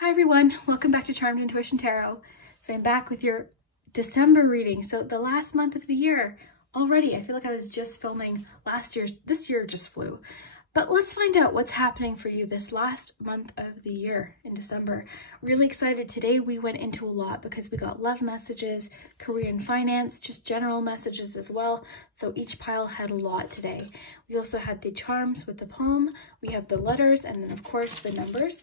Hi everyone, welcome back to Charmed Intuition Tarot. So I'm back with your December reading. So the last month of the year already. I feel like I was just filming last year's, this year just flew. But let's find out what's happening for you this last month of the year in December. Really excited. Today we went into a lot because we got love messages, career and finance, just general messages as well. So each pile had a lot today. We also had the charms with the palm, we have the letters, and then of course the numbers.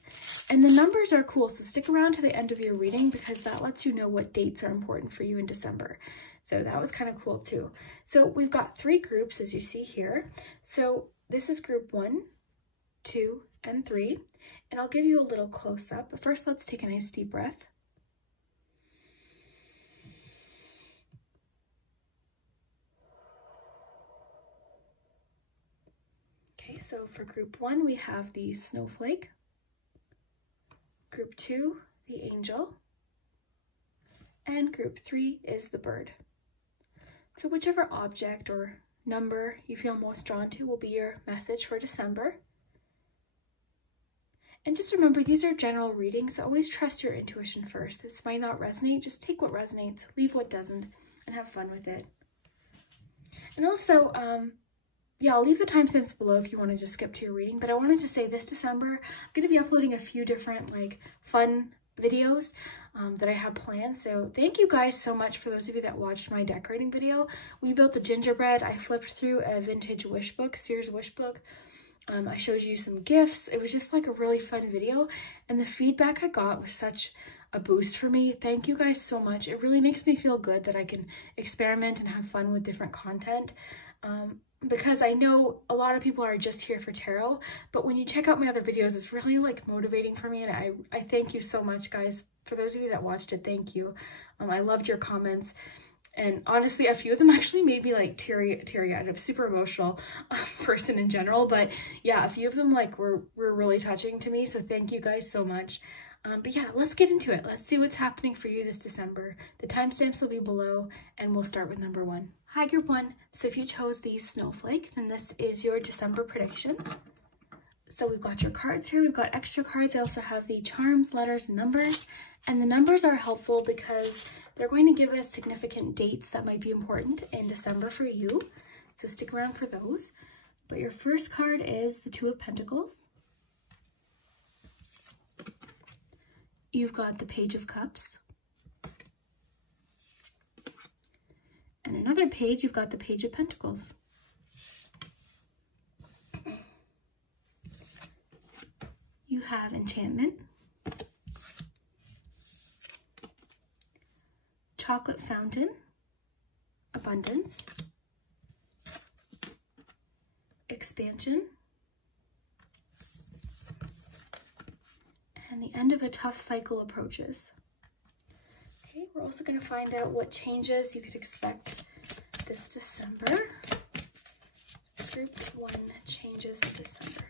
And the numbers are cool, so stick around to the end of your reading because that lets you know what dates are important for you in December. So that was kind of cool too. So we've got 3 groups as you see here. So this is group 1, 2, and 3, and I'll give you a little close up. But first, let's take a nice deep breath. Okay, so for group 1, we have the snowflake. Group 2, the angel. And group 3 is the bird. So whichever object or number you feel most drawn to will be your message for December. And just remember, these are general readings, so always trust your intuition first. This might not resonate, just take what resonates, leave what doesn't, and have fun with it. And also, yeah, I'll leave the timestamps below if you want to just skip to your reading, but I wanted to say this December, I'm going to be uploading a few different fun videos that I have planned. So thank you guys so much for those of you that watched my decorating video. We built the gingerbread. I flipped through a vintage wish book, Sears wish book. I showed you some gifts. It was just like a really fun video, and the feedback I got was such a boost for me. Thank you guys so much. It really makes me feel good that I can experiment and have fun with different content. Because I know a lot of people are just here for tarot, but when you check out my other videos, it's really motivating for me, and I thank you so much, guys. For those of you that watched it, thank you. I loved your comments, and honestly, a few of them actually made me teary-eyed. I'm a super emotional person in general, but yeah, a few of them were really touching to me, so thank you guys so much. But yeah, let's get into it. Let's see what's happening for you this December. The timestamps will be below, and we'll start with number 1. Hi, group 1. So if you chose the snowflake, then this is your December prediction. So we've got your cards here. We've got extra cards. I also have the charms, letters, and numbers. And the numbers are helpful because they're going to give us significant dates that might be important in December for you. So stick around for those. But your first card is the 2 of Pentacles. You've got the Page of Cups. And another page, you've got the Page of Pentacles. You have Enchantment, Chocolate Fountain, Abundance, Expansion, and the end of a tough cycle approaches. Okay, we're also going to find out what changes you could expect this December. Group 1 changes in December.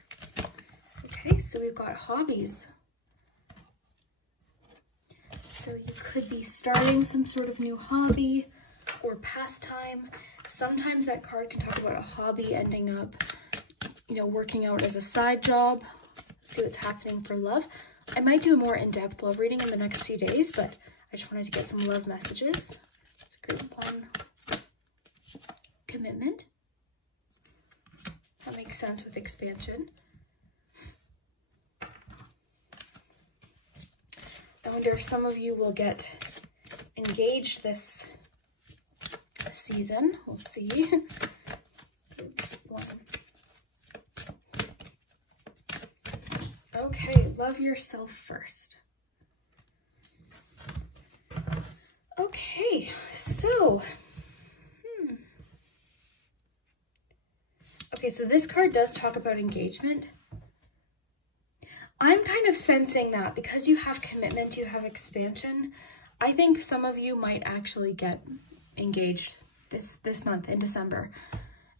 Okay, so we've got hobbies. So you could be starting some sort of new hobby or pastime. Sometimes that card can talk about a hobby ending up, working out as a side job. Let's see what's happening for love. I might do a more in-depth love reading in the next few days, but I just wanted to get some love messages. So group 1, commitment. That makes sense with expansion. I wonder if some of you will get engaged this season. We'll see. Group 1. Okay, love yourself first. Okay, so, okay, so this card does talk about engagement. I'm kind of sensing that because you have commitment, you have expansion, I think some of you might actually get engaged this month in December.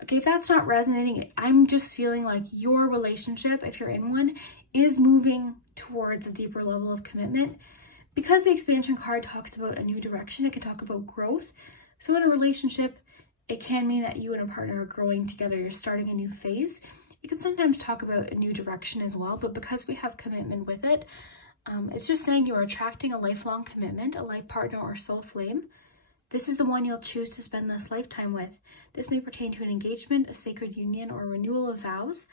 Okay, if that's not resonating, I'm just feeling like your relationship, if you're in one, is moving towards a deeper level of commitment. Because the expansion card talks about a new direction, it can talk about growth. So in a relationship, it can mean that you and a partner are growing together, you're starting a new phase. It can sometimes talk about a new direction as well, but because we have commitment with it, It's just saying you are attracting a lifelong commitment, a life partner or soul flame. This is the one you'll choose to spend this lifetime with. This may pertain to an engagement, a sacred union, or a renewal of vows.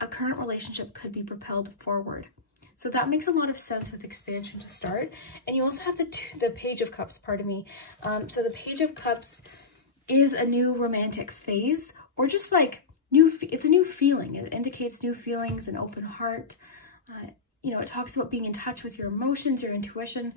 A current relationship could be propelled forward. So that makes a lot of sense with expansion to start. And you also have the Page of Cups, pardon me. So the Page of Cups is a new romantic phase, or just like it's a new feeling. It indicates new feelings, an open heart. You know, it talks about being in touch with your emotions, your intuition,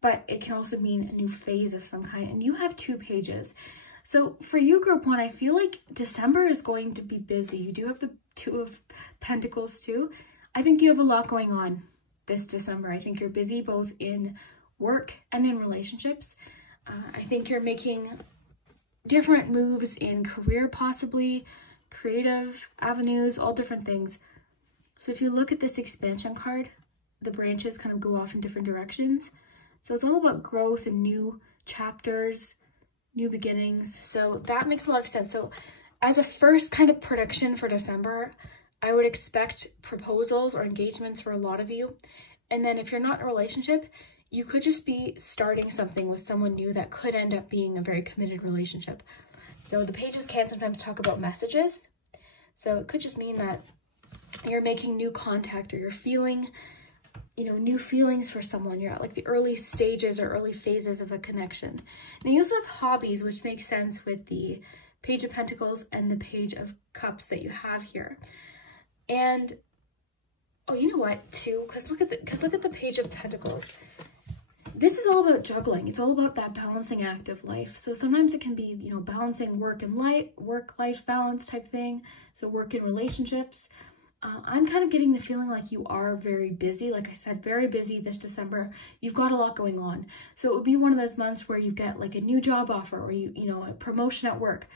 but it can also mean a new phase of some kind. And you have 2 pages. So for you, Group 1, I feel like December is going to be busy. You do have the 2 of Pentacles too. I think you have a lot going on this December. I think you're busy both in work and in relationships. I think you're making different moves in career, possibly creative avenues, all different things. So if you look at this expansion card, the branches kind of go off in different directions. So it's all about growth and new chapters, new beginnings. So that makes a lot of sense. So as a first kind of prediction for December, I would expect proposals or engagements for a lot of you. And then if you're not in a relationship, you could just be starting something with someone new that could end up being a very committed relationship. So the pages can sometimes talk about messages. So it could just mean that you're making new contact, or you're feeling, you know, new feelings for someone. You're at like the early stages or early phases of a connection. And you also have hobbies, which makes sense with the Page of Pentacles and the Page of Cups that you have here. And oh, you know what too, because look at the Page of Pentacles. This is all about juggling. It's all about that balancing act of life. So sometimes it can be, you know, balancing work-life balance type thing. So work and relationships. I'm kind of getting the feeling like you are very busy. Like I said, very busy this December. You've got a lot going on. So it would be one of those months where you get like a new job offer, or you know, a promotion at work.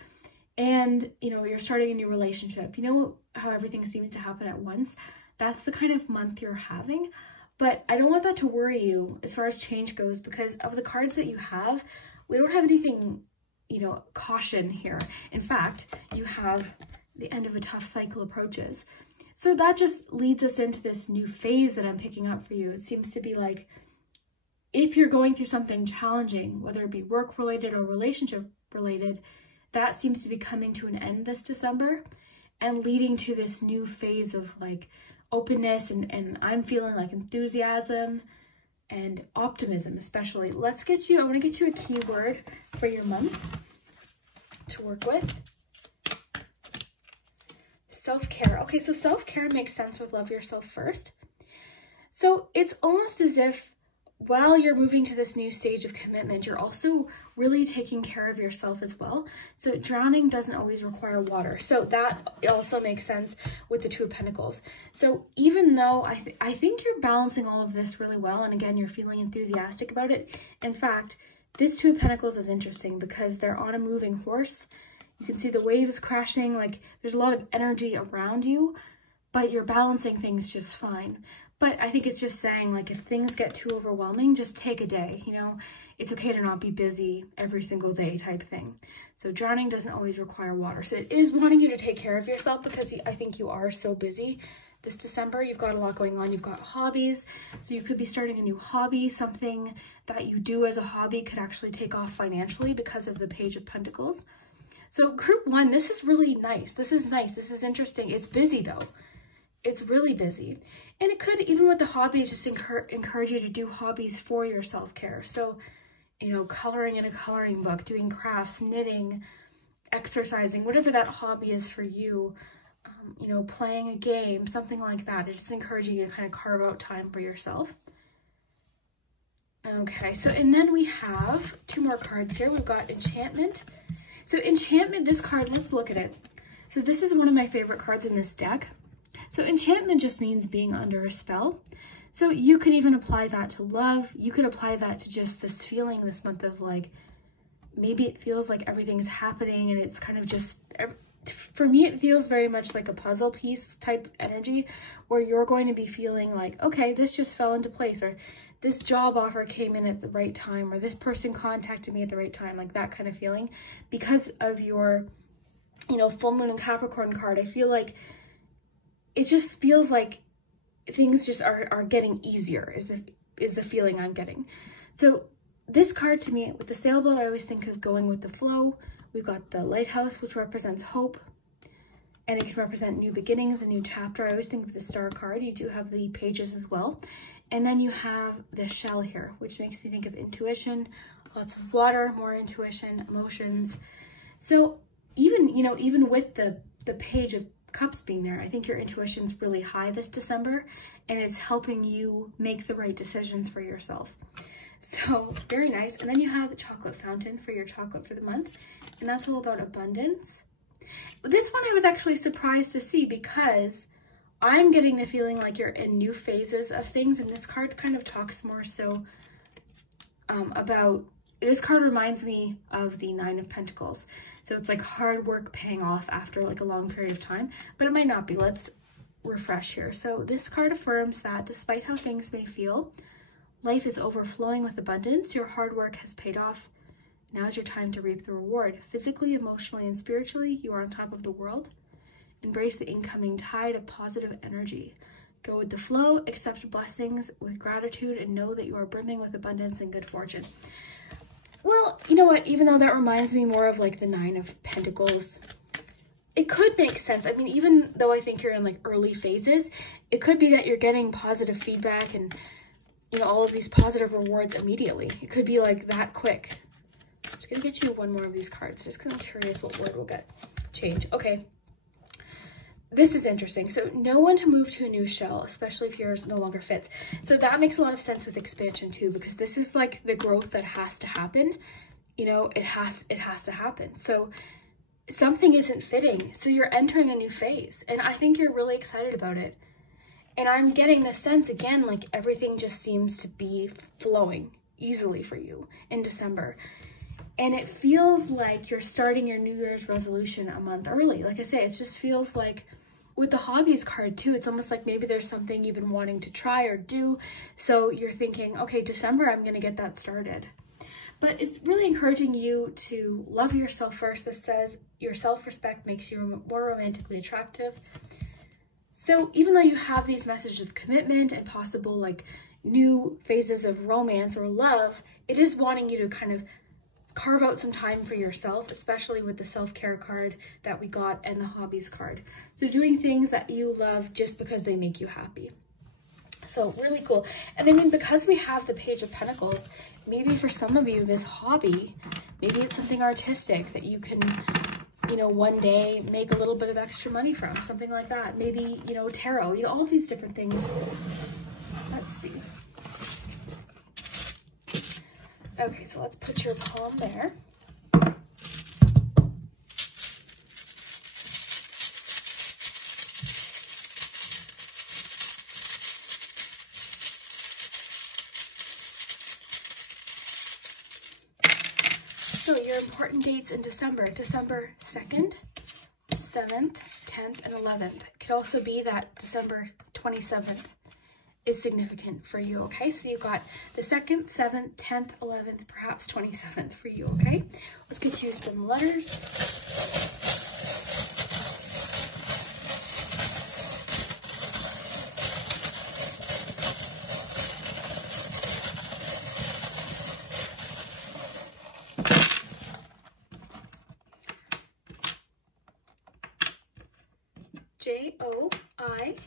And, you know, you're starting a new relationship. You know how everything seems to happen at once? That's the kind of month you're having. But I don't want that to worry you as far as change goes, because of the cards that you have, we don't have anything, you know, caution here. In fact, you have the end of a tough cycle approaches. So that just leads us into this new phase that I'm picking up for you. It seems to be like, if you're going through something challenging, whether it be work-related or relationship-related, that seems to be coming to an end this December and leading to this new phase of like openness, and I'm feeling like enthusiasm and optimism especially. I want to get you a keyword for your month to work with. Self-care. Okay, so self-care makes sense with love yourself first. So it's almost as if while you're moving to this new stage of commitment, you're also really taking care of yourself as well. So drowning doesn't always require water. So that also makes sense with the 2 of Pentacles. So even though I think you're balancing all of this really well, and again, you're feeling enthusiastic about it. In fact, this 2 of Pentacles is interesting because they're on a moving horse. You can see the waves crashing, like there's a lot of energy around you, but you're balancing things just fine. But I think it's just saying, like, if things get too overwhelming, just take a day, you know? It's okay to not be busy every single day type thing. So drowning doesn't always require water. So it is wanting you to take care of yourself, because I think you are so busy this December. You've got a lot going on. You've got hobbies. So you could be starting a new hobby. Something that you do as a hobby could actually take off financially because of the Page of Pentacles. So Group 1, this is really nice. This is nice. This is interesting. It's busy though. It's really busy. And it could, even with the hobbies, just encourage you to do hobbies for your self-care. So, you know, coloring in a coloring book, doing crafts, knitting, exercising, whatever that hobby is for you, you know, playing a game, something like that. It's just encouraging you to kind of carve out time for yourself. Okay, so, and then we have 2 more cards here. We've got Enchantment. So Enchantment, this card, let's look at it. So this is one of my favorite cards in this deck. So enchantment just means being under a spell. So you could even apply that to love. You could apply that to just this feeling this month of like, maybe it feels like everything's happening and it's kind of just, for me, it feels very much like a puzzle piece type energy where you're going to be feeling like, okay, this just fell into place, or this job offer came in at the right time, or this person contacted me at the right time, like that kind of feeling. Because of your, you know, full moon and Capricorn card, I feel like it just feels like things just are getting easier, is the feeling I'm getting. So this card to me, with the sailboat, I always think of going with the flow. We've got the lighthouse, which represents hope, and it can represent new beginnings, a new chapter. I always think of the star card. You do have the pages as well. And then you have the shell here, which makes me think of intuition, lots of water, more intuition, emotions. So even, you know, even with the page of cups being there, I think your intuition's really high this December, and it's helping you make the right decisions for yourself. So very nice. And then you have a chocolate fountain for your chocolate for the month, and that's all about abundance. This one I was actually surprised to see because I'm getting the feeling like you're in new phases of things, and this card kind of talks more so about, this card reminds me of the Nine of Pentacles. So it's like hard work paying off after like a long period of time, but it might not be. Let's refresh here. So this card affirms that despite how things may feel, life is overflowing with abundance. Your hard work has paid off. Now is your time to reap the reward. Physically, emotionally, and spiritually, you are on top of the world. Embrace the incoming tide of positive energy. Go with the flow, accept blessings with gratitude, and know that you are brimming with abundance and good fortune. Well, you know what? Even though that reminds me more of like the Nine of Pentacles, it could make sense. I mean, even though I think you're in like early phases, it could be that you're getting positive feedback and, you know, all of these positive rewards immediately. It could be like that quick. I'm just gonna get you one more of these cards just because I'm curious what word we'll get. Change. Okay. This is interesting. So know when to move to a new shell, especially if yours no longer fits. So that makes a lot of sense with expansion too, because this is like the growth that has to happen. You know, it has to happen. So something isn't fitting. So you're entering a new phase, and I think you're really excited about it. And I'm getting the sense again, like everything just seems to be flowing easily for you in December. And it feels like you're starting your New Year's resolution a month early. Like I say, it just feels like with the hobbies card too, it's almost like maybe there's something you've been wanting to try or do. So you're thinking, okay, December, I'm gonna get that started. But it's really encouraging you to love yourself first. This says your self-respect makes you more romantically attractive. So even though you have these messages of commitment and possible like new phases of romance or love, it is wanting you to kind of carve out some time for yourself, especially with the self-care card that we got and the hobbies card. So doing things that you love just because they make you happy. So really cool. And I mean, because we have the Page of Pentacles, maybe for some of you, this hobby, maybe it's something artistic that you can, you know, one day make a little bit of extra money from, something like that. Maybe, you know, tarot, you know, all of these different things. Let's see. Okay, so let's put your palm there. So your important dates in December, December 2nd, 7th, 10th, and 11th. It could also be that December 27th is significant for you, okay? So you got the 2nd, 7th, 10th, 11th, perhaps 27th for you, okay? Let's get you some letters. J-O-I-B,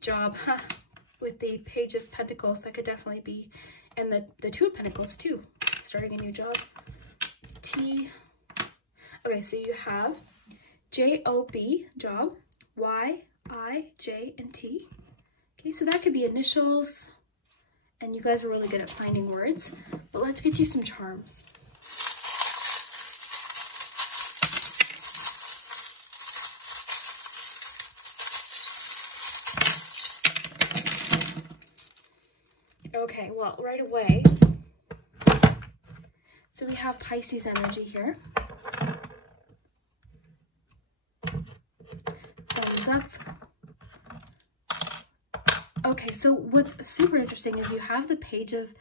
job, with the Page of Pentacles, that could definitely be, and the Two of Pentacles too, starting a new job. T, okay, so you have J-O-B, job, Y, I, J, and T. Okay, so that could be initials, and you guys are really good at finding words, but let's get you some charms. Okay, well, right away, so we have Pisces energy here. Thumbs up. Okay, so what's super interesting is you have the Page of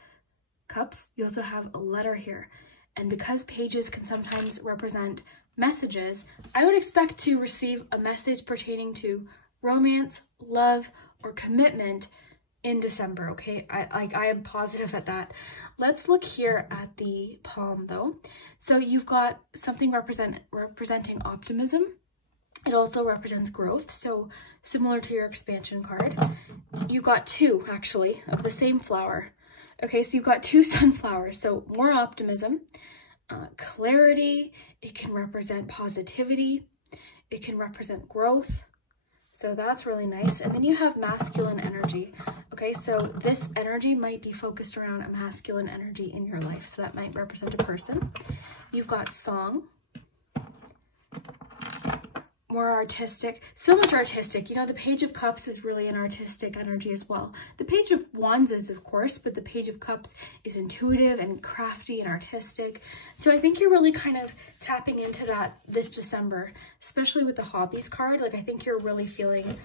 Cups. You also have a letter here. And because pages can sometimes represent messages, I would expect to receive a message pertaining to romance, love, or commitment in December, okay? I am positive at that. Let's look here at the palm though. So you've got something representing optimism. It also represents growth, so similar to your expansion card. You got two, actually, of the same flower. Okay, so you've got two sunflowers, so more optimism, clarity. It can represent positivity. It can represent growth. So that's really nice. And then you have masculine energy. Okay, so this energy might be focused around a masculine energy in your life. So that might represent a person. You've got song. More artistic, so much artistic. You know, the Page of Cups is really an artistic energy as well. The Page of Wands is, of course, but the Page of Cups is intuitive and crafty and artistic. So I think you're really kind of tapping into that this December, especially with the hobbies card. Like, I think you're really feeling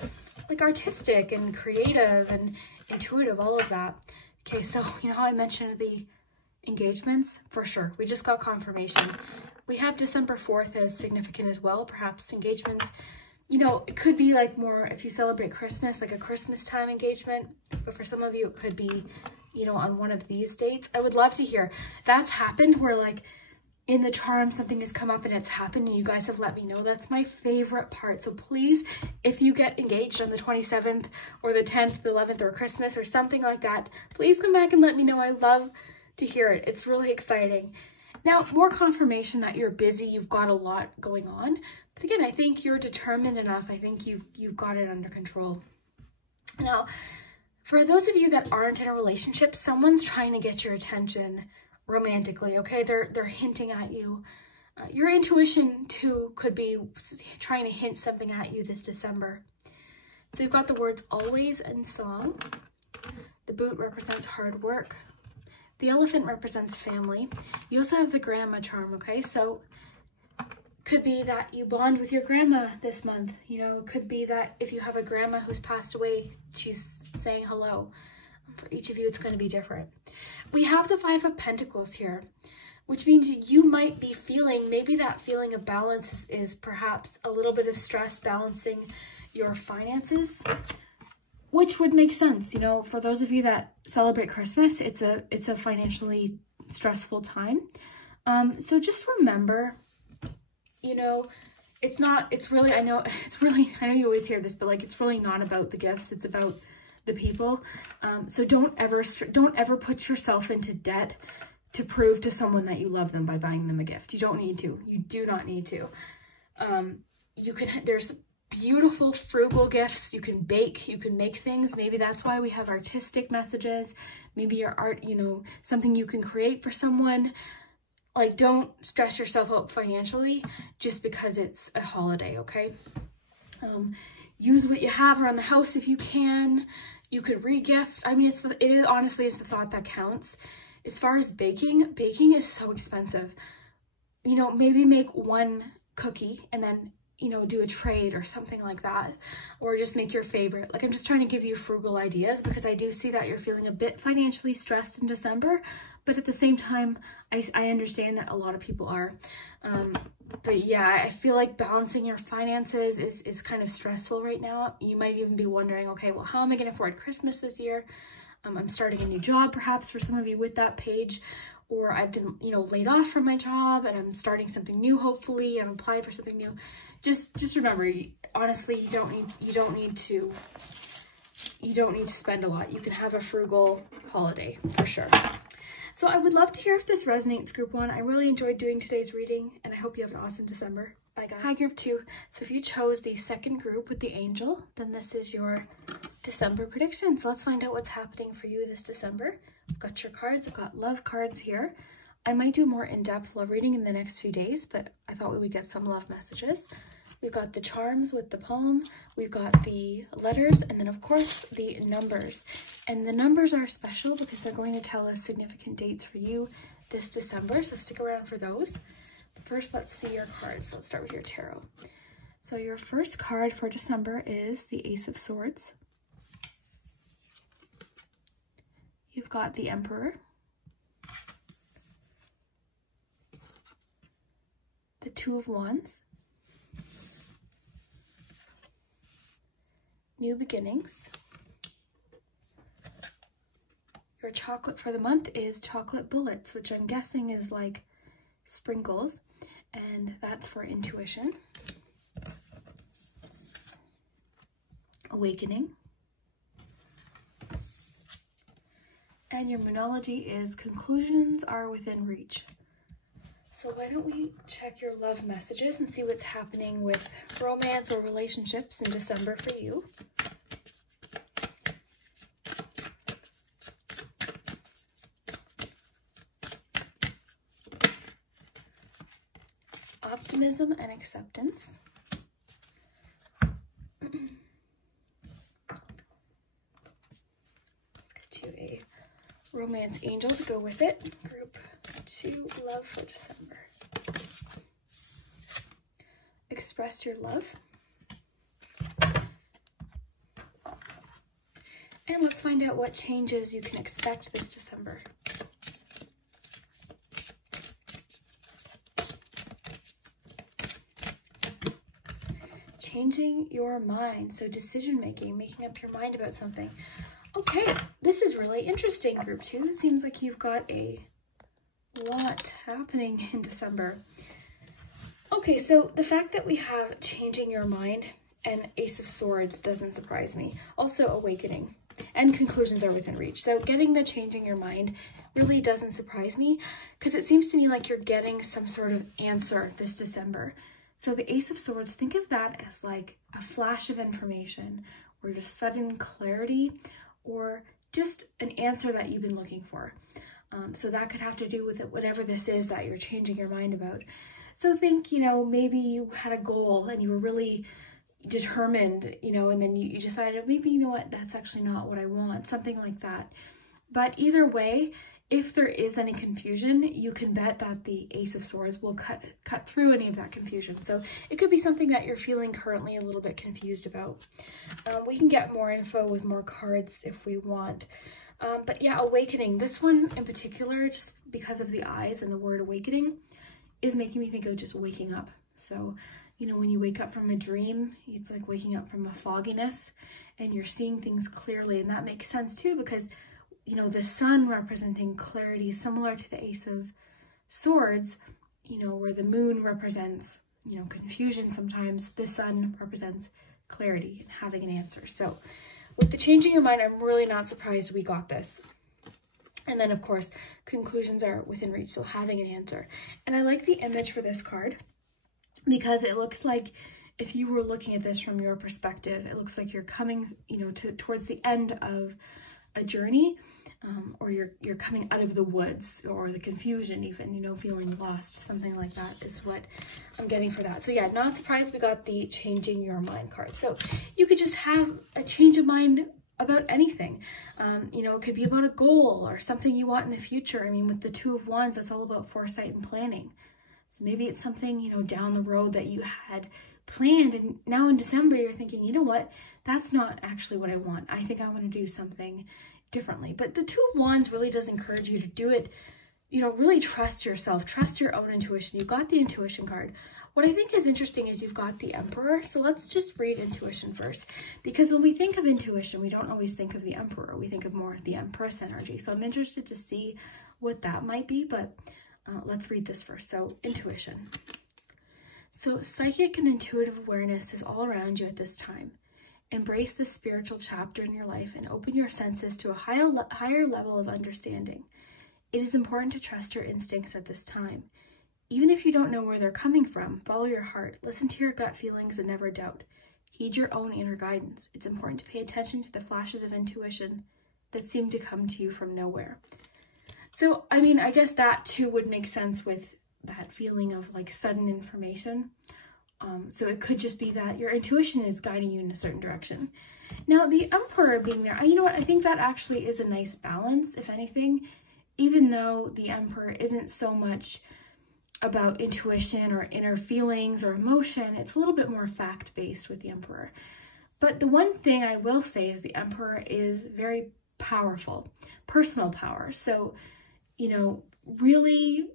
like artistic and creative and intuitive, all of that. Okay, so you know how I mentioned the engagements? For sure, we just got confirmation. We have December 4th as significant as well, perhaps engagements. You know, it could be like more if you celebrate Christmas, like a Christmas time engagement, but for some of you, it could be, you know, on one of these dates. I would love to hear. That's happened where like in the charm, something has come up and it's happened and you guys have let me know. That's my favorite part. So please, if you get engaged on the 27th or the 10th, the 11th or Christmas or something like that, please come back and let me know. I love to hear it. It's really exciting. Now, more confirmation that you're busy, you've got a lot going on. But again, I think you're determined enough. I think you've got it under control. Now, for those of you that aren't in a relationship, someone's trying to get your attention romantically, okay? They're hinting at you. Your intuition, too, could be trying to hint something at you this December. So you've got the words always and song. The boot represents hard work. The elephant represents family. You also have the grandma charm, okay? So could be that you bond with your grandma this month. You know, it could be that if you have a grandma who's passed away, she's saying hello. For each of you, it's going to be different. We have the 5 of Pentacles here, which means you might be feeling, maybe that feeling of balance is perhaps a little bit of stress balancing your finances, which would make sense. You know, for those of you that celebrate Christmas, it's a financially stressful time. So just remember, you know, I know you always hear this, but like, it's really not about the gifts. It's about the people. So don't ever put yourself into debt to prove to someone that you love them by buying them a gift. You don't need to. You do not need to. There's beautiful frugal gifts. You can bake, you can make things. Maybe that's why we have artistic messages. Maybe your art, you know, something you can create for someone. Like, don't stress yourself out financially just because it's a holiday, okay? Use what you have around the house if you can. You could re-gift. I mean, honestly, it's the thought that counts. As far as baking is so expensive. You know, maybe make one cookie and then, you know, do a trade or something like that, or just make your favorite. Like, I'm just trying to give you frugal ideas because I do see that you're feeling a bit financially stressed in December, but at the same time, I understand that a lot of people are. But yeah, I feel like balancing your finances is kind of stressful right now. You might even be wondering, okay, well, how am I going to afford Christmas this year? I'm starting a new job, perhaps for some of you with that page, or I've been, you know, laid off from my job and I'm starting something new, hopefully. I'm applied for something new. Just remember, honestly, you don't need to spend a lot. You can have a frugal holiday for sure. So I would love to hear if this resonates, group 1. I really enjoyed doing today's reading and I hope you have an awesome December. Bye guys. Hi group 2. So if you chose the second group with the angel, then this is your December predictions. Let's find out what's happening for you this December. I've got your cards. I've got love cards here. I might do more in-depth love reading in the next few days, but I thought we would get some love messages. We've got the charms with the palm, we've got the letters, and then of course the numbers. And the numbers are special because they're going to tell us significant dates for you this December, so stick around for those. But first, let's see your cards. So let's start with your tarot. So your first card for December is the Ace of Swords. You've got the Emperor, the Two of Wands, New Beginnings, Your chocolate for the month is chocolate bullets, which I'm guessing is like sprinkles, and that's for intuition. Awakening. And your Moonology is conclusions are within reach. So why don't we check your love messages and see what's happening with romance or relationships in December for you. Optimism and acceptance. Let's get you a romance angel to go with it. Group 2, love for December. Express your love. And let's find out what changes you can expect this December. Changing your mind, so decision making, making up your mind about something. Okay, this is really interesting, group 2. It seems like you've got a lot happening in December. Okay, so the fact that we have changing your mind and Ace of Swords doesn't surprise me. Also awakening and conclusions are within reach. So getting the changing your mind really doesn't surprise me because it seems to me like you're getting some sort of answer this December. So the Ace of Swords, think of that as like a flash of information or just sudden clarity or just an answer that you've been looking for. So that could have to do with it, whatever this is that you're changing your mind about. So think, you know, maybe you had a goal and you were really determined, you know, and then you decided, maybe, you know what, that's actually not what I want, something like that. But either way, if there is any confusion, you can bet that the Ace of Swords will cut through any of that confusion. So it could be something that you're feeling currently a little bit confused about. We can get more info with more cards if we want. But yeah, awakening. This one in particular, just because of the eyes and the word awakening, is making me think of just waking up. So, you know, when you wake up from a dream, it's like waking up from a fogginess and you're seeing things clearly. And that makes sense too, because you know, the sun representing clarity, similar to the Ace of Swords, you know, where the moon represents, you know, confusion sometimes, the sun represents clarity and having an answer. So with the changing your mind, I'm really not surprised we got this. And then of course, conclusions are within reach, so having an answer. And I like the image for this card because it looks like if you were looking at this from your perspective, it looks like you're coming, you know, towards the end of a journey, or you're coming out of the woods or the confusion even, you know, feeling lost, something like that is what I'm getting for that. So yeah, not surprised we got the changing your mind card. So you could just have a change of mind about anything. You know, it could be about a goal or something you want in the future. I mean, with the Two of Wands, that's all about foresight and planning. So maybe it's something, you know, down the road that you had planned and now in December you're thinking, you know what, that's not actually what I want. I think I want to do something differently. But the Two of Wands really does encourage you to do it, you know, really trust yourself, trust your own intuition. You got the intuition card. What I think is interesting is you've got the Emperor. So let's just read intuition first, because when we think of intuition, we don't always think of the Emperor. We think of more the Empress energy. So I'm interested to see what that might be, but let's read this first. So intuition. So psychic and intuitive awareness is all around you at this time. Embrace this spiritual chapter in your life and open your senses to a higher level of understanding. It is important to trust your instincts at this time. Even if you don't know where they're coming from, follow your heart, listen to your gut feelings, and never doubt. Heed your own inner guidance. It's important to pay attention to the flashes of intuition that seem to come to you from nowhere. So, I mean, I guess that too would make sense with that feeling of like sudden information. So it could just be that your intuition is guiding you in a certain direction. Now, the Emperor being there, you know what? I think that actually is a nice balance, if anything, even though the Emperor isn't so much about intuition or inner feelings or emotion. It's a little bit more fact-based with the Emperor. But the one thing I will say is the Emperor is very powerful, personal power. So, you know, really,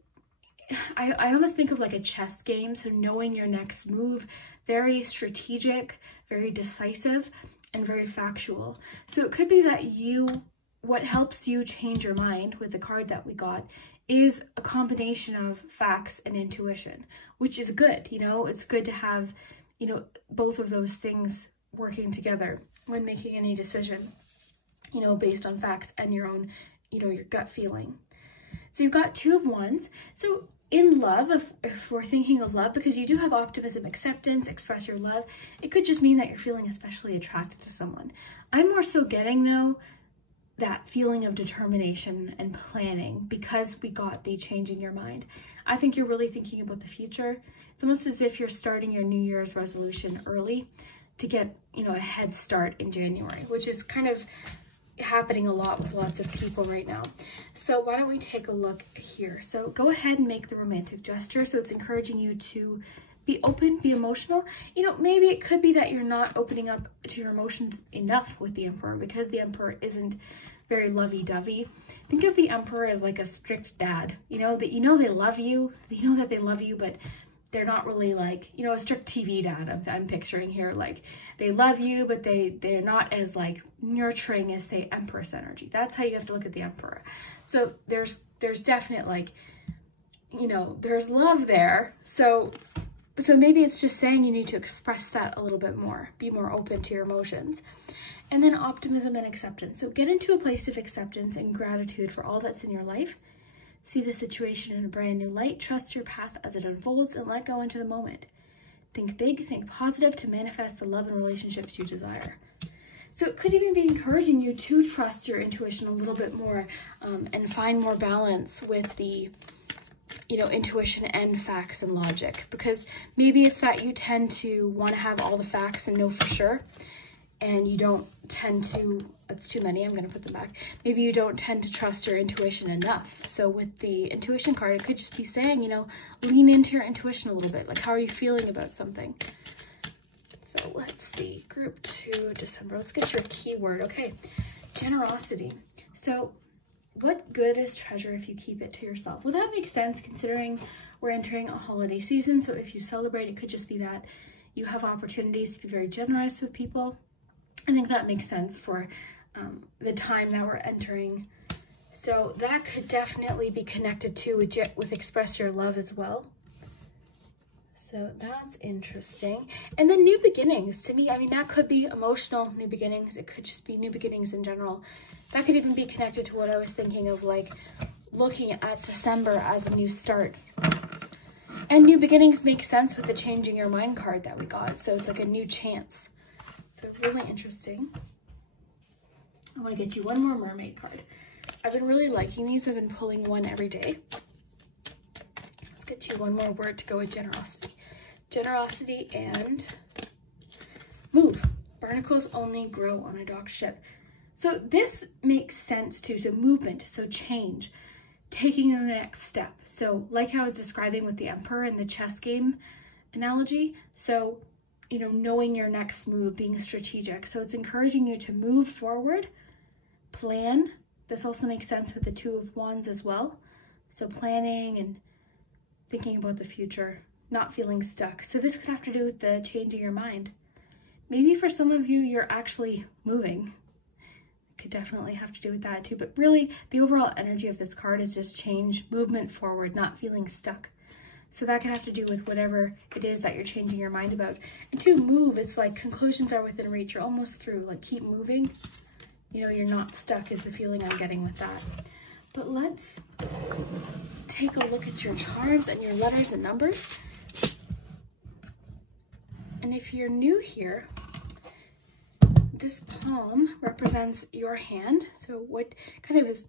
I almost think of like a chess game. So knowing your next move, very strategic, very decisive, and very factual. So it could be that you what helps you change your mind with the card that we got is a combination of facts and intuition, which is good. You know, it's good to have, you know, both of those things working together when making any decision, you know, based on facts and your own, you know, your gut feeling. So you've got Two of Wands. So in love, if we're thinking of love, because you do have optimism, acceptance, express your love, it could just mean that you're feeling especially attracted to someone. I'm more so getting, though, that feeling of determination and planning because we got the changing your mind. I think you're really thinking about the future. It's almost as if you're starting your New Year's resolution early to get, you know, a head start in January, which is kind of happening a lot with lots of people right now. So why don't we take a look here? So go ahead and make the romantic gesture. So it's encouraging you to be open, be emotional. You know, maybe it could be that you're not opening up to your emotions enough with the Emperor, because the Emperor isn't very lovey-dovey. Think of the Emperor as like a strict dad, you know, that, you know, they love you, you know that they love you, but they're not really like, you know, a strict TV dad I'm picturing here. Like, they love you, but they're not as like nurturing as, say, Empress energy. That's how you have to look at the Emperor. So there's definite, like, you know, there's love there. So maybe it's just saying you need to express that a little bit more, be more open to your emotions. And then optimism and acceptance. So get into a place of acceptance and gratitude for all that's in your life. See the situation in a brand new light, trust your path as it unfolds, and let go into the moment. Think big, think positive to manifest the love and relationships you desire. So it could even be encouraging you to trust your intuition a little bit more and find more balance with the, you know, intuition and facts and logic. Because maybe it's that you tend to want to have all the facts and know for sure, and you don't tend to, that's too many, I'm going to put them back. Maybe you don't tend to trust your intuition enough. So with the intuition card, it could just be saying, you know, lean into your intuition a little bit. Like, how are you feeling about something? So let's see, group 2, December. Let's get your keyword. Okay, generosity. So what good is treasure if you keep it to yourself? Well, that makes sense considering we're entering a holiday season. So if you celebrate, it could just be that you have opportunities to be very generous with people. I think that makes sense for the time that we're entering. So that could definitely be connected to with express your love as well. So that's interesting. And then new beginnings, to me, I mean, that could be emotional new beginnings. It could just be new beginnings in general. That could even be connected to what I was thinking of, like looking at December as a new start. And new beginnings make sense with the changing your mind card that we got. So it's like a new chance. So really interesting. I want to get you one more mermaid card. I've been really liking these. I've been pulling one every day. Let's get you one more word to go with generosity. Generosity and move. Barnacles only grow on a docked ship. So this makes sense too. So movement, so change, taking the next step. So like I was describing with the Emperor in the chess game analogy. So, you know, knowing your next move, being strategic. So it's encouraging you to move forward, plan. This also makes sense with the Two of Wands as well. So planning and thinking about the future, not feeling stuck. So this could have to do with the changing your mind. Maybe for some of you, you're actually moving. Could definitely have to do with that too. But really, the overall energy of this card is just change, movement forward, not feeling stuck. So that can have to do with whatever it is that you're changing your mind about. And to move, it's like conclusions are within reach. You're almost through, like keep moving. You know, you're not stuck is the feeling I'm getting with that. But let's take a look at your charms and your letters and numbers. And if you're new here, this palm represents your hand. So what kind of is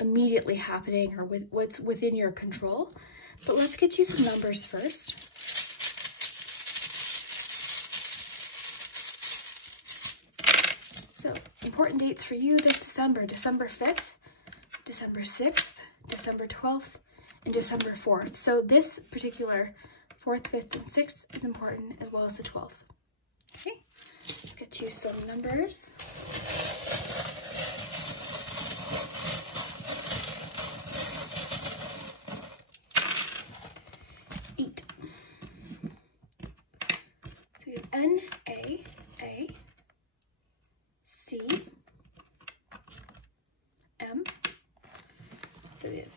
immediately happening or what's within your control. But let's get you some numbers first. So important dates for you this December: December 5th, December 6th, December 12th, and December 4th. So this particular 4th, 5th, and 6th is important, as well as the 12th. Okay, let's get you some numbers. N, A, C, we have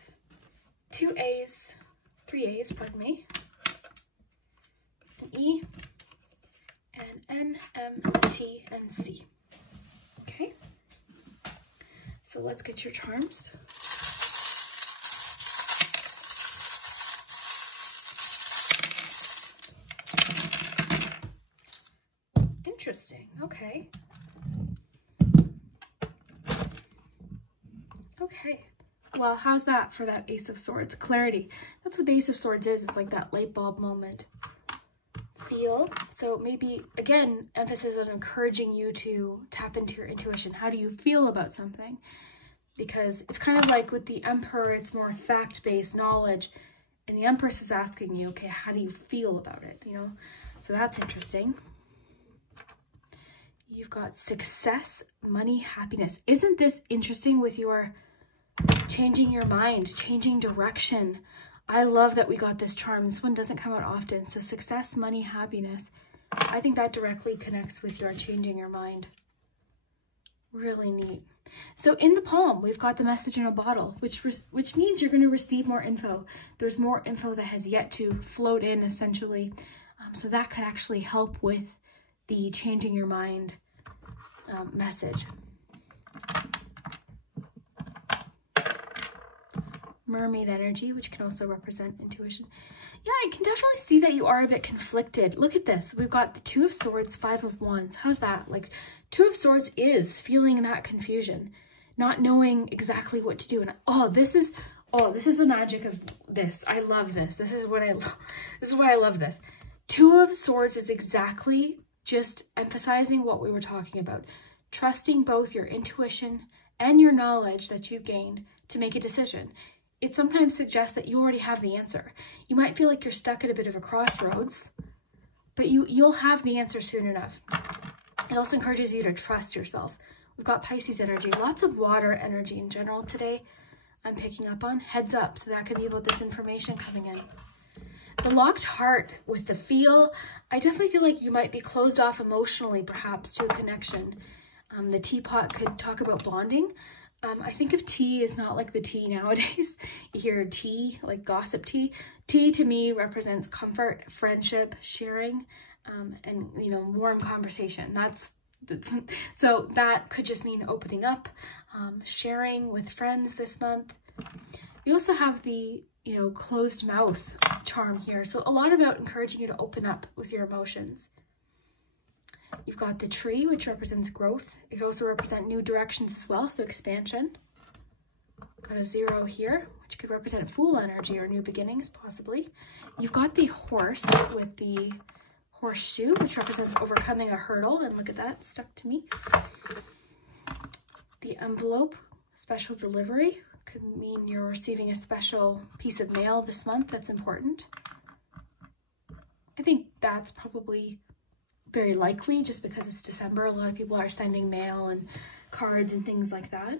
2 A's, 3 A's, pardon me, an E, an N, M, T, and C. Okay, so let's get your charms. Interesting, okay. Okay, well, how's that for that Ace of Swords? Clarity. That's what the Ace of Swords is. It's like that light bulb moment. Feel. So maybe, again, emphasis on encouraging you to tap into your intuition. How do you feel about something? Because it's kind of like with the Emperor, it's more fact-based knowledge. And the Empress is asking you, okay, how do you feel about it? You know, so that's interesting. You've got success, money, happiness. Isn't this interesting with your changing your mind, changing direction? I love that we got this charm. This one doesn't come out often. So success, money, happiness. I think that directly connects with your changing your mind. Really neat. So in the palm, we've got the message in a bottle, which means you're going to receive more info. There's more info that has yet to float in, essentially. So that could actually help with the changing your mind message. Mermaid energy, which can also represent intuition. Yeah, I can definitely see that you are a bit conflicted. Look at this. We've got the 2 of Swords, 5 of Wands. How's that? Like, 2 of Swords is feeling that confusion, not knowing exactly what to do. And this is the magic of this. I love this. This is what I love. This is why I love this. 2 of Swords is exactly just emphasizing what we were talking about. Trusting both your intuition and your knowledge that you've gained to make a decision. It sometimes suggests that you already have the answer. You might feel like you're stuck at a bit of a crossroads, but you'll have the answer soon enough. It also encourages you to trust yourself. We've got Pisces energy, lots of water energy in general today. I'm picking up on heads up, so that could be about this information coming in. The locked heart with the feel, I definitely feel like you might be closed off emotionally, perhaps, to a connection. The teapot could talk about bonding. I think of tea as not like the tea nowadays. You hear tea, like gossip tea. Tea to me represents comfort, friendship, sharing, and, you know, warm conversation. So that could just mean opening up, sharing with friends this month. We also have the, you know, closed mouth charm here. So a lot about encouraging you to open up with your emotions. You've got the tree, which represents growth. It could also represent new directions as well, so expansion. Got a 0 here, which could represent Fool energy or new beginnings, possibly. You've got the horse with the horseshoe, which represents overcoming a hurdle, and look at that, stuck to me. The envelope, special delivery, could mean you're receiving a special piece of mail this month that's important. I think that's probably very likely just because it's December. A lot of people are sending mail and cards and things like that.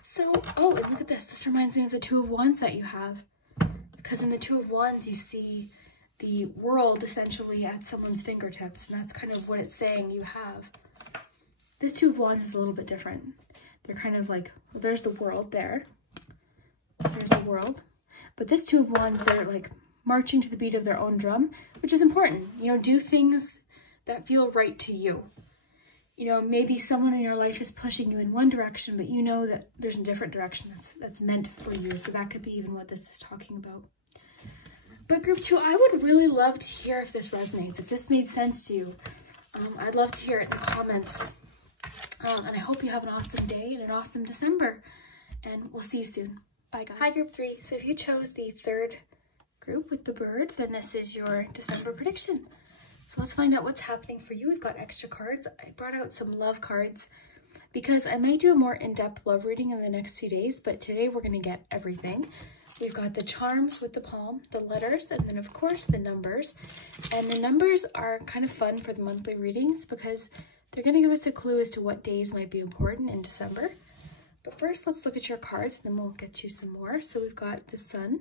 So, oh, and look at this. This reminds me of the 2 of Wands that you have. Because in the 2 of Wands, you see the world essentially at someone's fingertips. And that's kind of what it's saying you have. This 2 of Wands is a little bit different. They're kind of like, well, there's the world there. So there's the world. But this 2 of Wands, they're like marching to the beat of their own drum, which is important. You know, do things that feel right to you. You know, maybe someone in your life is pushing you in one direction, but you know that there's a different direction that's meant for you. So that could be even what this is talking about. But group 2, I would really love to hear if this resonates, if this made sense to you. I'd love to hear it in the comments. And I hope you have an awesome day and an awesome December. And we'll see you soon. Bye, guys. Hi, group 3. So if you chose the 3rd group with the bird, then this is your December prediction. So let's find out what's happening for you. We've got extra cards. I brought out some love cards because I may do a more in-depth love reading in the next few days, but today we're going to get everything. We've got the charms with the palm, the letters, and then of course the numbers. And the numbers are kind of fun for the monthly readings because they're going to give us a clue as to what days might be important in December. But first, let's look at your cards, and then we'll get you some more. So we've got the Sun,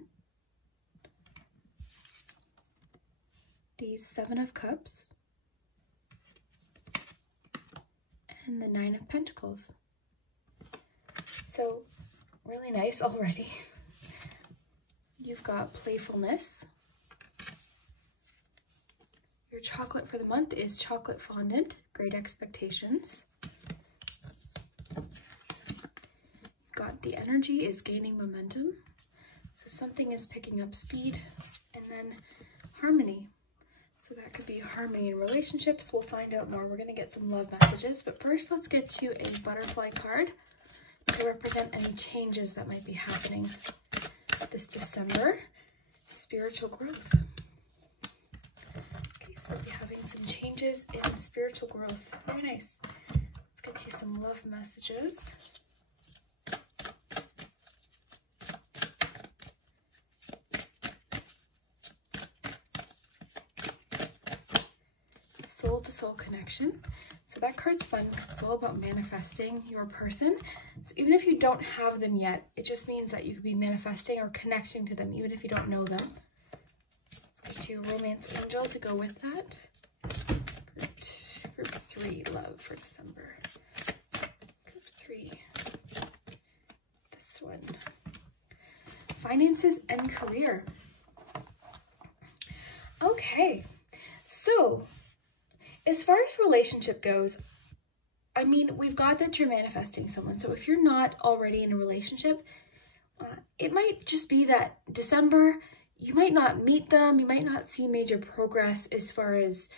the 7 of Cups, and the 9 of Pentacles. So really nice already. You've got playfulness. Your chocolate for the month is chocolate fondant, great expectations. Got the energy is gaining momentum. So something is picking up speed. And then harmony. So that could be harmony in relationships. We'll find out more. We're going to get some love messages. But first, let's get to a butterfly card to represent any changes that might be happening this December. Spiritual growth. Okay, so we'll be having some changes in spiritual growth. Very nice. Let's get to some love messages. Soul-to-soul connection. So that card's fun because it's all about manifesting your person. So even if you don't have them yet, it just means that you could be manifesting or connecting to them, even if you don't know them. Let's get to romance angel to go with that. Group 3, love for December. Group 3. This one. Finances and career. Okay, so as far as relationship goes, I mean, we've got that you're manifesting someone. So if you're not already in a relationship, it might just be that December, you might not meet them. You might not see major progress as far as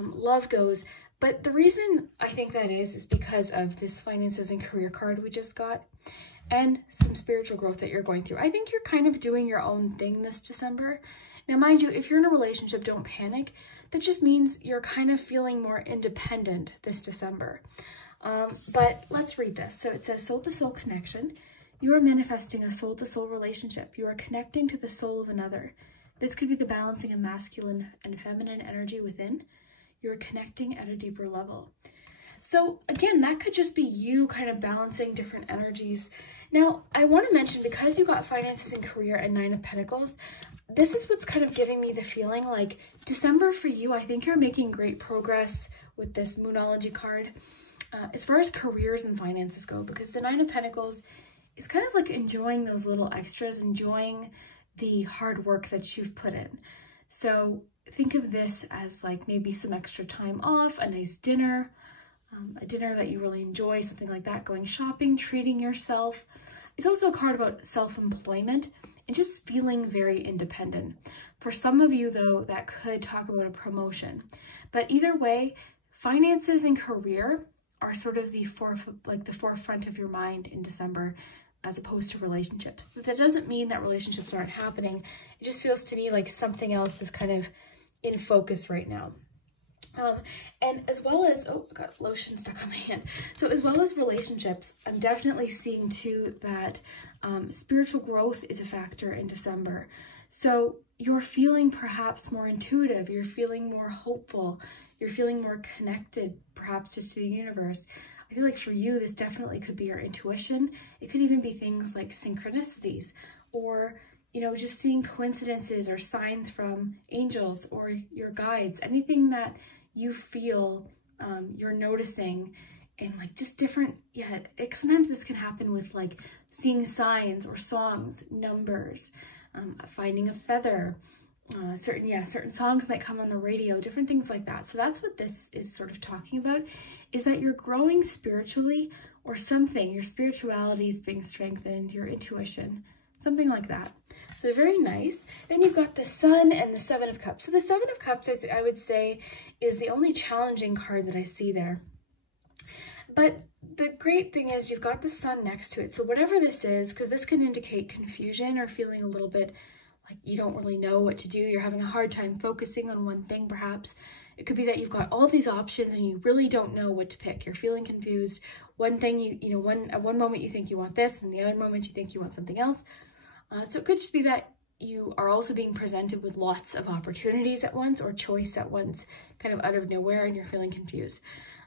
love goes. But the reason I think that is because of this finances and career card we just got and some spiritual growth that you're going through. I think you're kind of doing your own thing this December. Now, mind you, if you're in a relationship, don't panic. That just means you're kind of feeling more independent this December. But let's read this. So it says soul-to-soul connection. You are manifesting a soul-to-soul relationship. You are connecting to the soul of another. This could be the balancing of masculine and feminine energy within. You are connecting at a deeper level. So again, that could just be you kind of balancing different energies. Now, I want to mention, because you got finances and career and 9 of Pentacles, this is what's kind of giving me the feeling like December for you, I think you're making great progress with this Moonology card as far as careers and finances go, because the 9 of Pentacles is kind of like enjoying those little extras, enjoying the hard work that you've put in. So think of this as like maybe some extra time off, a nice dinner, a dinner that you really enjoy, something like that, going shopping, treating yourself. It's also a card about self-employment and just feeling very independent. For some of you, though, that could talk about a promotion. But either way, finances and career are sort of the forefront of your mind in December, as opposed to relationships. But that doesn't mean that relationships aren't happening. It just feels to me like something else is kind of in focus right now. And as well as, oh, I got lotion stuck on my hand. So as well as relationships, I'm definitely seeing too that spiritual growth is a factor in December. So you're feeling perhaps more intuitive, you're feeling more hopeful, you're feeling more connected perhaps just to the universe. I feel like for you, this definitely could be your intuition. It could even be things like synchronicities, or, you know, just seeing coincidences or signs from angels or your guides, anything that you feel you're noticing, and like just different, sometimes this can happen with like seeing signs or songs, numbers, finding a feather, certain songs might come on the radio, different things like that. So that's what this is sort of talking about, is that you're growing spiritually or something, your spirituality is being strengthened, your intuition, something like that. So very nice. Then you've got the Sun and the 7 of Cups. So the 7 of Cups, I would say, is the only challenging card that I see there. But the great thing is you've got the Sun next to it. So whatever this is, because this can indicate confusion or feeling a little bit like you don't really know what to do. You're having a hard time focusing on one thing, perhaps. It could be that you've got all of these options and you really don't know what to pick. You're feeling confused. One thing, at one moment you think you want this, and the other moment you think you want something else. So it could just be that you are also being presented with lots of opportunities at once, or choice at once, kind of out of nowhere, and you're feeling confused.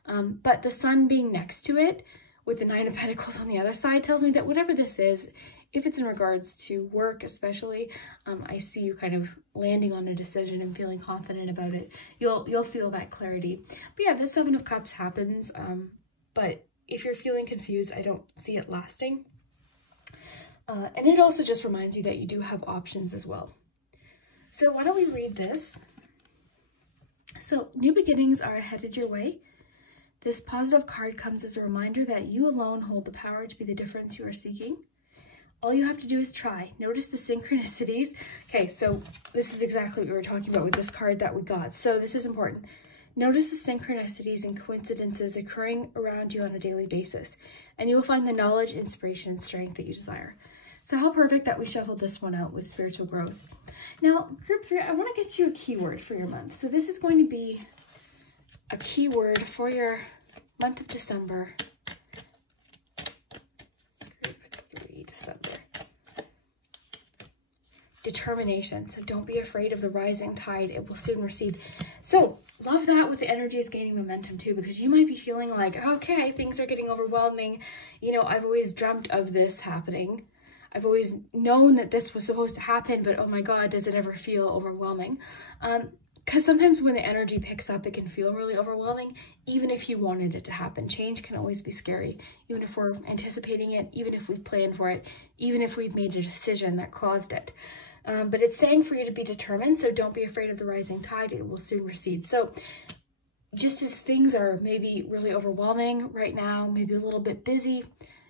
But the Sun being next to it, with the 9 of Pentacles on the other side, tells me that whatever this is, if it's in regards to work especially, I see you kind of landing on a decision and feeling confident about it. You'll feel that clarity. But yeah, the 7 of Cups happens, but if you're feeling confused, I don't see it lasting. And it also just reminds you that you do have options as well. So why don't we read this? So new beginnings are headed your way. This positive card comes as a reminder that you alone hold the power to be the difference you are seeking. All you have to do is try. Notice the synchronicities. Okay, so this is exactly what we were talking about with this card that we got. So this is important. Notice the synchronicities and coincidences occurring around you on a daily basis, and you will find the knowledge, inspiration, and strength that you desire. So how perfect that we shuffled this one out with spiritual growth. Now, group 3, I want to get you a keyword for your month. So this is going to be a keyword for your month of December. Group 3, December. Determination. So don't be afraid of the rising tide. It will soon recede. So love that with the energy is gaining momentum too, because you might be feeling like, okay, things are getting overwhelming. You know, I've always dreamt of this happening. I've always known that this was supposed to happen, but oh my God, does it ever feel overwhelming? Because sometimes when the energy picks up, it can feel really overwhelming, even if you wanted it to happen. Change can always be scary, even if we're anticipating it, even if we've planned for it, even if we've made a decision that caused it. But it's saying for you to be determined, so don't be afraid of the rising tide. It will soon recede. So just as things are maybe really overwhelming right now, maybe a little bit busy,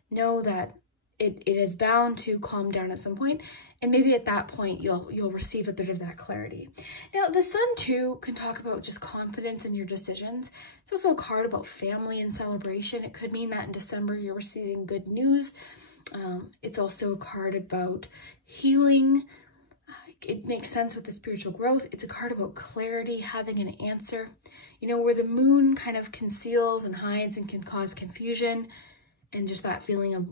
know that it is bound to calm down at some point, and maybe at that point you'll receive a bit of that clarity. Now the sun too can talk about just confidence in your decisions. It's also a card about family and celebration. It could mean that in December you're receiving good news. It's also a card about healing. It makes sense with the spiritual growth. It's a card about clarity, having an answer. You know, where the moon kind of conceals and hides and can cause confusion and just that feeling of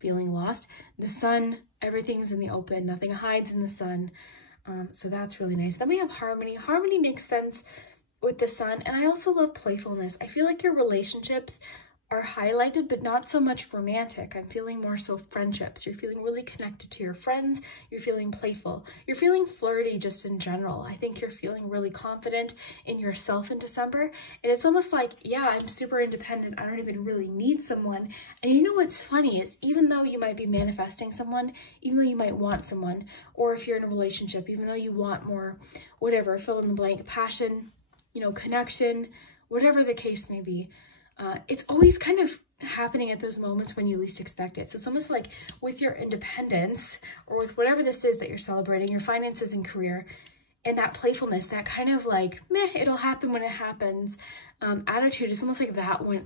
feeling lost. The sun, everything's in the open, nothing hides in the sun. So that's really nice. Then we have harmony. Harmony makes sense with the sun. And I also love playfulness. I feel like your relationships are highlighted, but not so much romantic. I'm feeling more so friendships. You're feeling really connected to your friends. You're feeling playful. You're feeling flirty just in general. I think you're feeling really confident in yourself in December. And it's almost like, yeah, I'm super independent. I don't even really need someone. And you know what's funny is even though you might be manifesting someone, even though you might want someone, or if you're in a relationship, even though you want more, whatever, fill in the blank, passion, you know, connection, whatever the case may be, it's always kind of happening at those moments when you least expect it. So it's almost like with your independence or with whatever this is that you're celebrating, your finances and career, and that playfulness, that kind of like, meh, it'll happen when it happens attitude, is almost like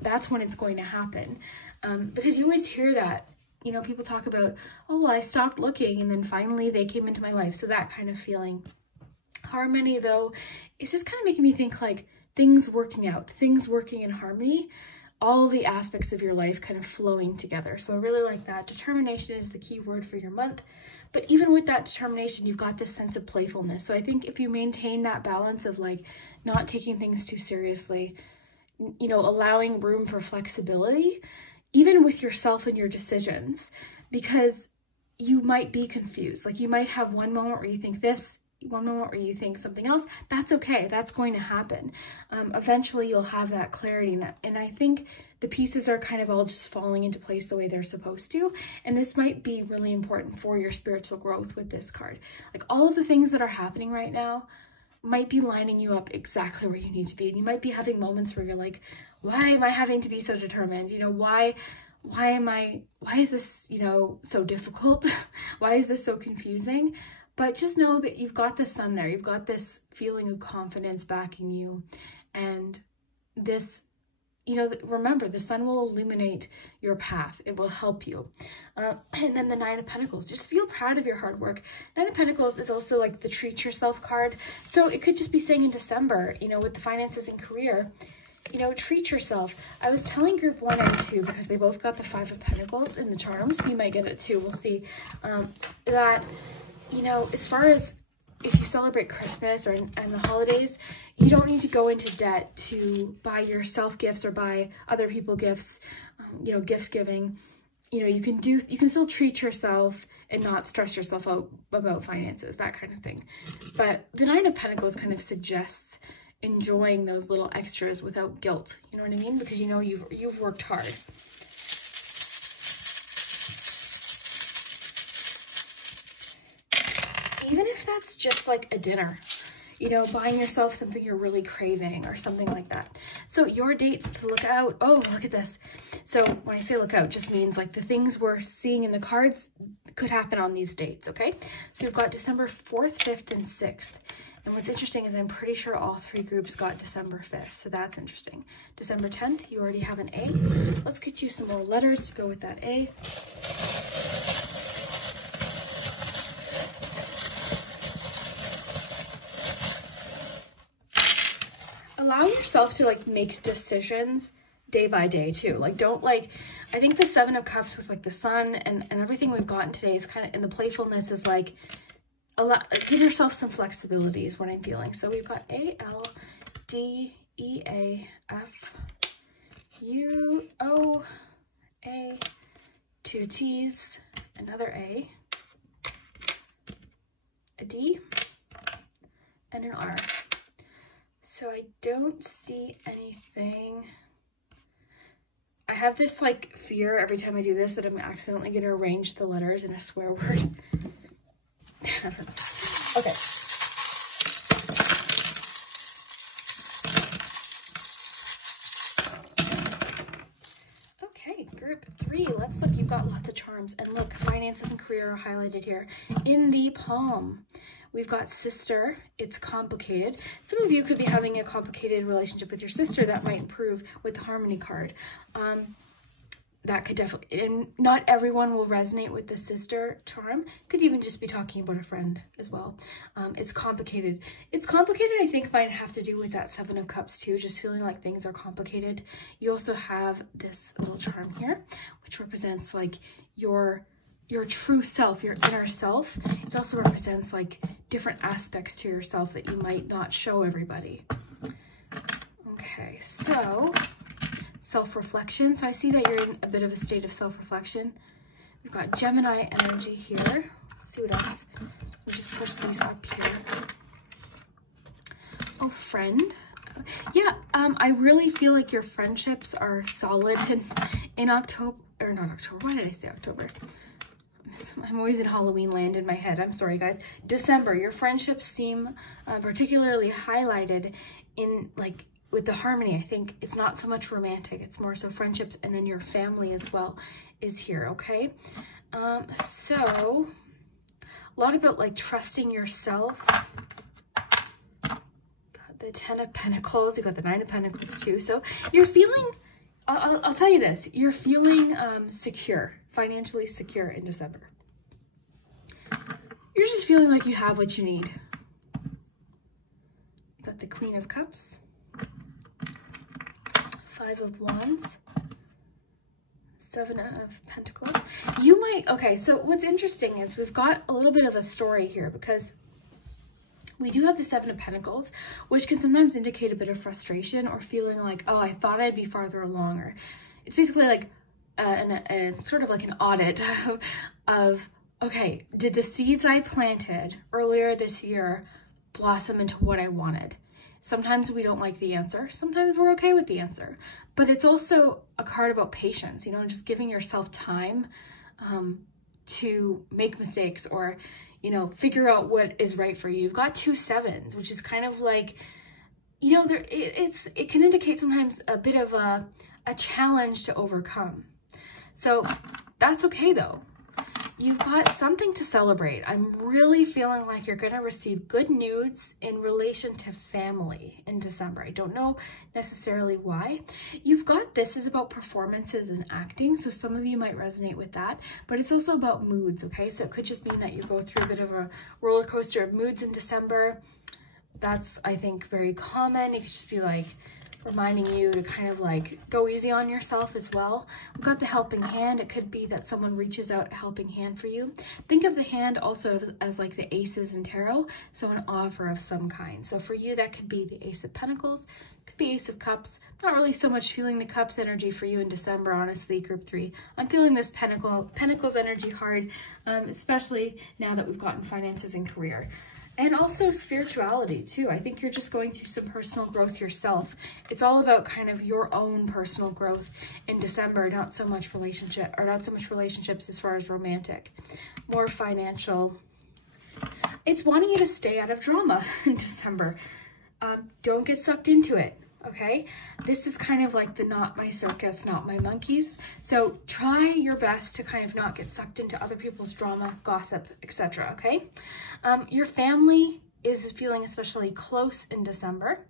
that's when it's going to happen. Because you always hear that, you know, people talk about, oh, well, I stopped looking and then finally they came into my life. So that kind of feeling. Harmony though, it's just kind of making me think like, things working out, things working in harmony, all the aspects of your life kind of flowing together. So I really like that. Determination is the key word for your month. But even with that determination, you've got this sense of playfulness. So I think if you maintain that balance of like not taking things too seriously, you know, allowing room for flexibility, even with yourself and your decisions, because you might be confused. Like you might have one moment where you think this, one moment where you think something else. That's okay. That's going to happen. Eventually you'll have that clarity, and I think the pieces are kind of all just falling into place the way they're supposed to. And this might be really important for your spiritual growth with this card. Like all of the things that are happening right now might be lining you up exactly where you need to be. And you might be having moments where you're like, why am I having to be so determined? You know, why is this, you know, so difficult? Why is this so confusing? But just know that you've got the sun there. You've got this feeling of confidence backing you. And this, you know, remember, the sun will illuminate your path. It will help you. And then the Nine of Pentacles. Just feel proud of your hard work. Nine of Pentacles is also like the treat yourself card. So it could just be saying in December, you know, with the finances and career, you know, treat yourself. I was telling group 1 and 2, because they both got the Five of Pentacles in the charms. You might get it too. We'll see. That, you know, as far as if you celebrate Christmas and the holidays, you don't need to go into debt to buy yourself gifts or buy other people gifts, you know, gift giving. You know, you can still treat yourself and not stress yourself out about finances, that kind of thing. But the Nine of Pentacles kind of suggests enjoying those little extras without guilt. You know what I mean? Because you know you've worked hard. even if that's just like a dinner, you know, buying yourself something you're really craving or something like that. So your dates to look out. Oh, look at this. So when I say look out, just means like the things we're seeing in the cards could happen on these dates, okay? So we've got December 4th, 5th, and 6th. And what's interesting is I'm pretty sure all three groups got December 5th, so that's interesting. December 10th, you already have an A. Let's get you some more letters to go with that A. Allow yourself to like make decisions day by day too. Like don't like, I think the 7 of Cups with like the sun and everything we've gotten today is kind of, and the playfulness is like, give yourself some flexibility is what I'm feeling. So we've got A, L, D, E, A, F, U, O, A, 2 T's, another A, a D, and an R. So I don't see anything. I have this like fear every time I do this that I'm accidentally going to arrange the letters in a swear word. I don't know. Okay. Okay, group 3. Let's look. You've got lots of charms. And look, finances and career are highlighted here. In the palm, we've got sister. It's complicated. Some of you could be having a complicated relationship with your sister that might improve with the harmony card. That could definitely, and not everyone will resonate with the sister charm. Could even just be talking about a friend as well. It's complicated. It's complicated, I think, might have to do with that 7 of Cups too, just feeling like things are complicated. You also have this little charm here, which represents like your true self, your inner self. It also represents like different aspects to yourself that you might not show everybody. Okay, so self-reflection. So I see that you're in a bit of a state of self-reflection. We've got Gemini energy here. Let's see what else. We'll just push these up here. Oh, friend. Yeah, I really feel like your friendships are solid in October, or not October. Why did I say October? I'm always in Halloween land in my head. I'm sorry, guys. December, your friendships seem particularly highlighted in like, with the harmony. I think it's not so much romantic, it's more so friendships, and then your family as well is here, okay? So a lot about like trusting yourself. Got the 10 of Pentacles, you got the 9 of Pentacles too. So you're feeling, I'll tell you this, you're feeling secure, financially secure in December. You're just feeling like you have what you need. You got the Queen of Cups. 5 of Wands, 7 of Pentacles. You might, okay, so what's interesting is we've got a little bit of a story here because we do have the 7 of Pentacles, which can sometimes indicate a bit of frustration or feeling like, oh, I thought I'd be farther along. Or it's basically like sort of like an audit of, okay, did the seeds I planted earlier this year blossom into what I wanted? Sometimes we don't like the answer. Sometimes we're okay with the answer. But it's also a card about patience, you know, just giving yourself time to make mistakes or, you know, figure out what is right for you. You've got 2 7s, which is kind of like, you know, it can indicate sometimes a bit of a challenge to overcome. So that's okay though. You've got something to celebrate. I'm really feeling like you're going to receive good news in relation to family in December. I don't know necessarily why. You've got this is about performances and acting, so some of you might resonate with that, but it's also about moods, okay? So it could just mean that you go through a bit of a roller coaster of moods in December. That's, I think, very common. It could just be like reminding you to kind of like go easy on yourself as well. We've got the helping hand. It could be that someone reaches out a helping hand for you. Think of the hand also as like the aces in tarot, so an offer of some kind. So for you, that could be the Ace of Pentacles, could be Ace of Cups. Not really so much feeling the Cups energy for you in December, honestly, group 3. I'm feeling this Pentacles energy hard, especially now that we've gotten finances and career. And also spirituality too. I think you're just going through some personal growth yourself. It's all about kind of your own personal growth in December, not so much relationships as far as romantic, more financial. It's wanting you to stay out of drama in December. Don't get sucked into it. Okay, this is kind of like the not my circus, not my monkeys. So try your best to kind of not get sucked into other people's drama, gossip, etc. Okay, your family is feeling especially close in December.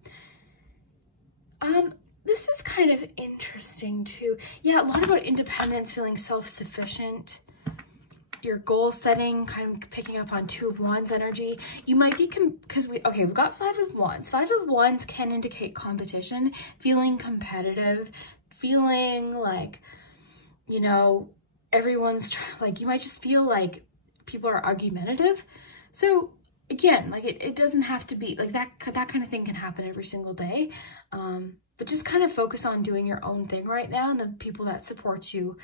This is kind of interesting too. Yeah, a lot about independence, feeling self-sufficient. Your goal setting, kind of picking up on 2 of Wands energy. You might be, because we've got 5 of Wands. 5 of Wands can indicate competition, feeling competitive, feeling like, you know, everyone's, like, you might just feel like people are argumentative. So again, like it doesn't have to be, like that kind of thing can happen every single day. But just kind of focus on doing your own thing right now and the people that support you,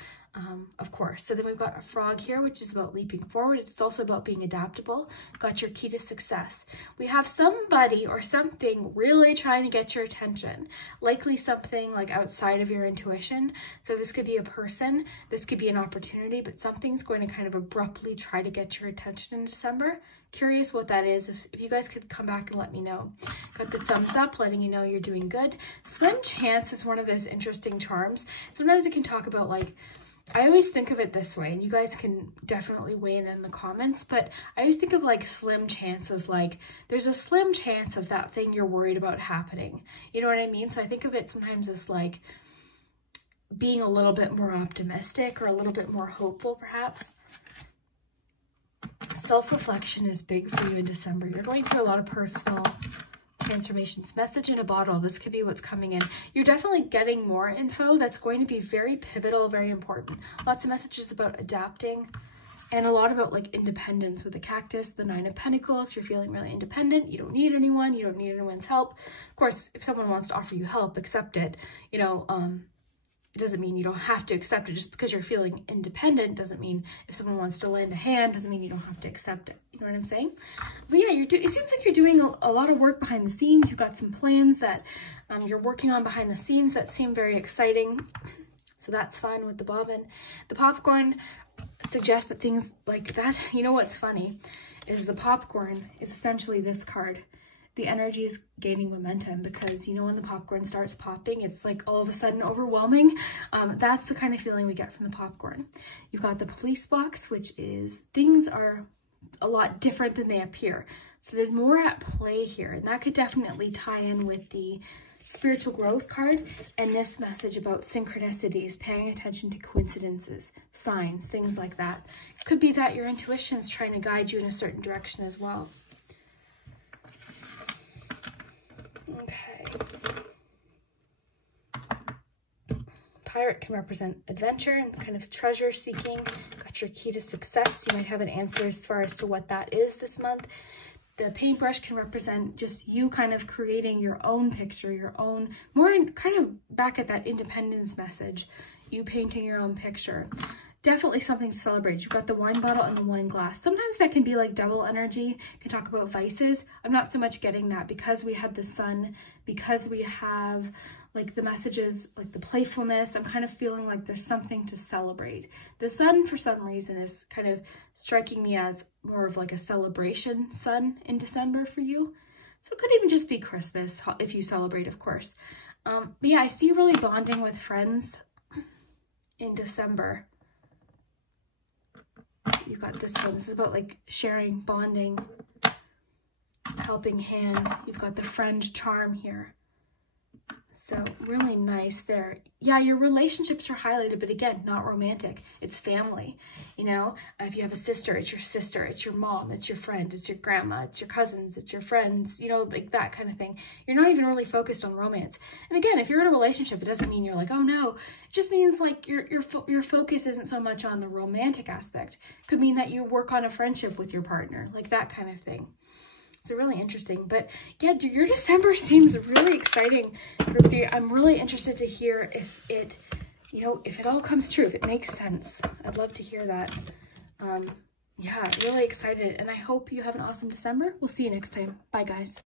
of course. So then we've got a frog here, which is about leaping forward. It's also about being adaptable. Got your key to success. We have somebody or something really trying to get your attention, likely something like outside of your intuition. So this could be a person, this could be an opportunity, but something's going to kind of abruptly try to get your attention in December. Curious what that is. If you guys could come back and let me know. Got the thumbs up, letting you know you're doing good. Slim chance is one of those interesting charms. Sometimes it can talk about, like, I always think of it this way, and you guys can definitely weigh in the comments, but I always think of like slim chances, like there's a slim chance of that thing you're worried about happening. You know what I mean? So I think of it sometimes as like being a little bit more optimistic or a little bit more hopeful, perhaps. Self-reflection is big for you in December. You're going through a lot of personal transformations. Message in a bottle. This could be what's coming in. You're definitely getting more info that's going to be very pivotal, very important. Lots of messages about adapting and a lot about like independence with the cactus, the 9 of Pentacles. You're feeling really independent. You don't need anyone. You don't need anyone's help. Of course, if someone wants to offer you help, accept it. You know, it doesn't mean you don't have to accept it. Just because you're feeling independent doesn't mean if someone wants to lend a hand, doesn't mean you don't have to accept it. You know what I'm saying? But yeah, it seems like you're doing a lot of work behind the scenes. You've got some plans that you're working on behind the scenes that seem very exciting. So that's fun with the bobbin. The popcorn suggests that things like that. You know what's funny is the popcorn is essentially this card. The energy is gaining momentum because, you know, when the popcorn starts popping, it's like all of a sudden overwhelming. That's the kind of feeling we get from the popcorn. You've got the police box, which is things are a lot different than they appear. So there's more at play here, and that could definitely tie in with the spiritual growth card and this message about synchronicities, paying attention to coincidences, signs, things like that. It could be that your intuition is trying to guide you in a certain direction as well. Okay. Pirate can represent adventure and kind of treasure seeking. Got your key to success. You might have an answer as far as to what that is this month. The paintbrush can represent just you kind of creating your own picture, your own, more kind of back at that independence message, you painting your own picture. Definitely something to celebrate. You've got the wine bottle and the wine glass. Sometimes that can be like double energy. Can talk about vices. I'm not so much getting that because we had the sun, because we have like the messages, like the playfulness. I'm kind of feeling like there's something to celebrate. The sun, for some reason, is kind of striking me as more of like a celebration sun in December for you. So it could even just be Christmas if you celebrate, of course. But yeah, I see really bonding with friends in December. You've got this one. This is about like sharing, bonding, helping hand. You've got the friend charm here. So really nice there. Yeah, your relationships are highlighted, but again, not romantic. It's family. You know, if you have a sister, it's your mom, it's your friend, it's your grandma, it's your cousins, it's your friends, you know, like that kind of thing. You're not even really focused on romance. And again, if you're in a relationship, it doesn't mean you're like, oh no. It just means like your focus isn't so much on the romantic aspect. It could mean that you work on a friendship with your partner, like that kind of thing. So really interesting. But yeah, your December seems really exciting. I'm really interested to hear if it, you know, if it all comes true, if it makes sense. I'd love to hear that. Yeah, really excited. And I hope you have an awesome December. We'll see you next time. Bye, guys.